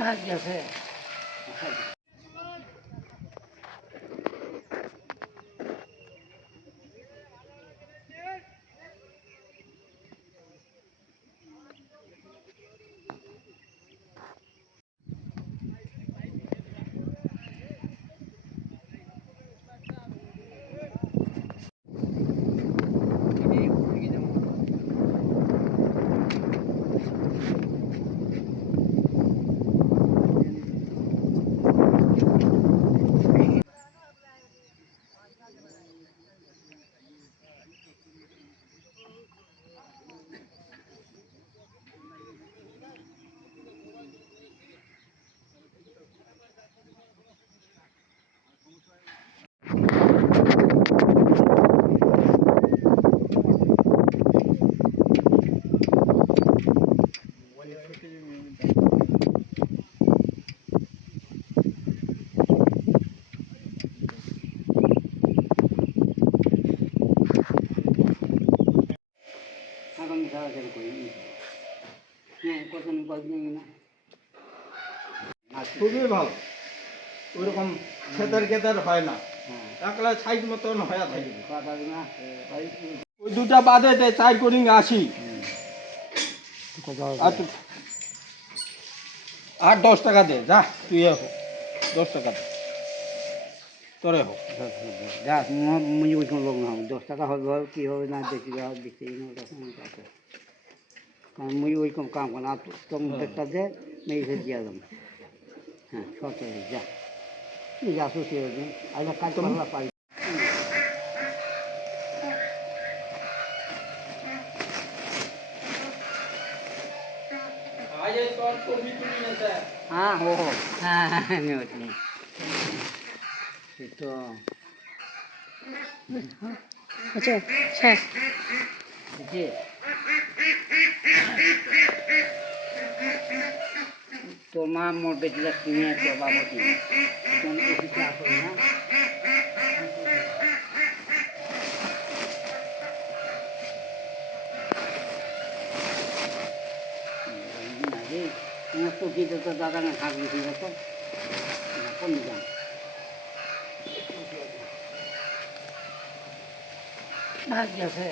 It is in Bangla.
ভাগ গেছে। খুবই ভালো, ওইরকম খেতার খেতার হয় না, একলা সাইজ মতন হয়ে থাকে। ওই দুটা বাদে চার করি আসি আর 10 টাকা দে, যা তুই 10 টাকা দে তোরে হোক। যা মুই ওই লোক না 10 টাকা হবে কি হবে না দেখি দেখি কারণ মুই ওই কম কাম করা তুমি একটা দে মেয়ে দিয়ে দেবো। হ্যাঁ সব যা তুই যা সুশি হবে আইলে কাজ করলা পাই। हाँ हो हाँ नहीं होती तो अच्छा अच्छा जी तो माँ मोर बेटी लगती है तो बाबू की दोनों को भी क्या करें ना तो की तो दादा ने खा ली थी तो कौन जान भाग गया है।